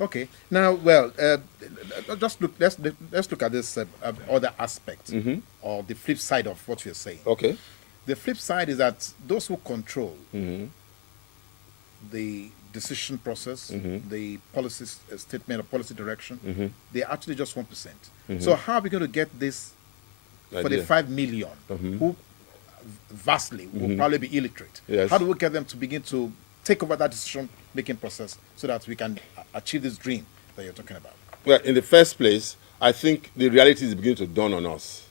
Okay. Now, well, just look. Let's look at this other aspect, or the flip side of what you're saying. Okay. The flip side is that those who control the decision process, the policy statement or policy direction, they actually just 1%. So how are we going to get this for the 5 million who vastly will probably be illiterate? Yes. How do we get them to begin to take over that decision-making process so that we can achieve this dream that you're talking about? Well, in the first place, I think the reality is beginning to dawn on us.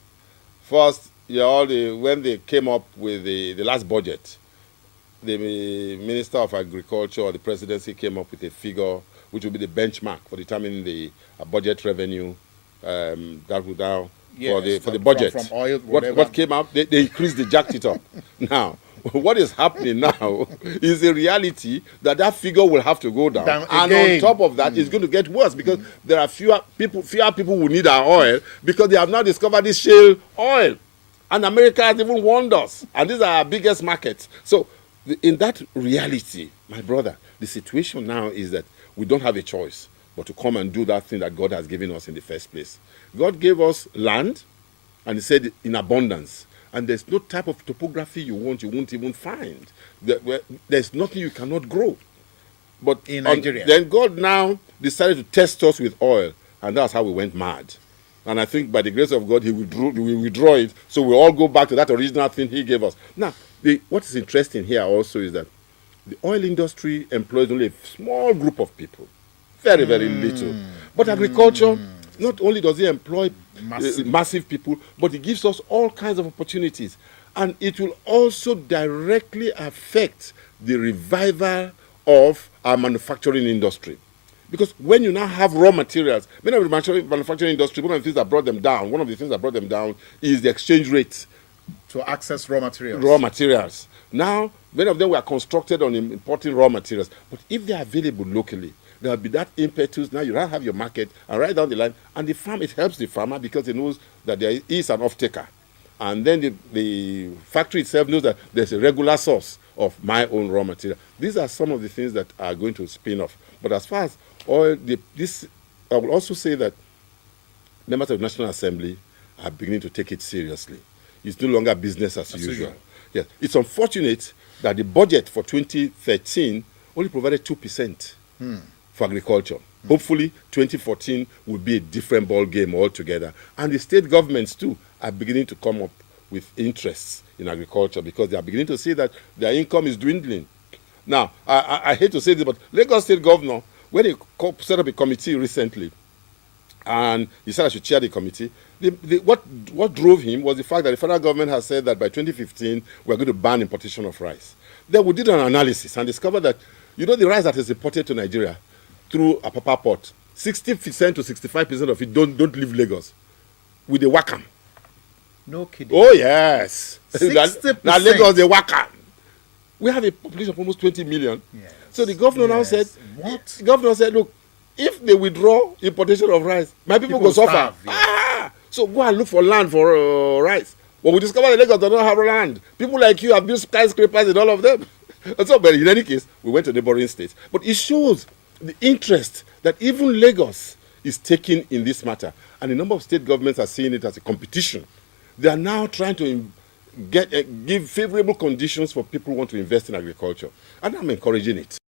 First, when they came up with the last budget, the Minister of Agriculture or the presidency came up with a figure which will be the benchmark for determining the budget revenue that will now for the budget. From oil, what came out, they increased, they jacked it up. Now, what is happening now is a reality that figure will have to go down. And on top of that, it's going to get worse because there are fewer people who need our oil because they have now discovered this shale oil. And America has even warned us. And these are our biggest markets. So in that reality, my brother, the situation now is that we don't have a choice but to come and do that thing that God has given us in the first place. God gave us land, and he said in abundance. And there's no type of topography you won't even find. There's nothing you cannot grow. But in Nigeria. Then God now decided to test us with oil, and that's how we went mad. And I think by the grace of God, he will withdraw it, so we all go back to that original thing he gave us. Now, what is interesting here also is that the oil industry employs only a small group of people, very, very little. But agriculture, not only does it employ massive people, but it gives us all kinds of opportunities. And it will also directly affect the revival of our manufacturing industry. Because when you now have raw materials, many of the manufacturing industry, one of the things that brought them down is the exchange rate. To access raw materials. Raw materials. Now, many of them were constructed on importing raw materials. But if they are available locally, there will be that impetus. Now you don't have your market, and right down the line, and it helps the farmer because he knows that there is an off-taker. And then the factory itself knows that there's a regular source of my own raw material. These are some of the things that are going to spin off. But as far as oil, I will also say that members of the National Assembly are beginning to take it seriously. It's no longer business as usual. Yes. It's unfortunate that the budget for 2013 only provided 2% for agriculture. Hopefully, 2014 will be a different ball game altogether. And the state governments, too, are beginning to come up with interests in agriculture because they are beginning to see that their income is dwindling. Now, I hate to say this, but Lagos State Governor, when he set up a committee recently, and he said I should chair the committee, what drove him was the fact that the federal government has said that by 2015, we're going to ban importation of rice. Then we did an analysis and discovered that, the rice that is imported to Nigeria through a Apapa port, 60% to 65% of it don't leave Lagos with the Wakam. No kidding. Oh, yes. 60%. Now Lagos, the Wakam. We have a population of almost 20 million. Yes. So the governor now said, what? The governor said, look, if they withdraw importation of rice, my people go suffer. So go and look for land for rice. Well, we discovered that Lagos does not have land. People like you have built skyscrapers in all of them. And so, but in any case, we went to neighboring states. But it shows the interest that even Lagos is taking in this matter. And a number of state governments are seeing it as a competition. They are now trying to give favorable conditions for people who want to invest in agriculture. And I'm encouraging it.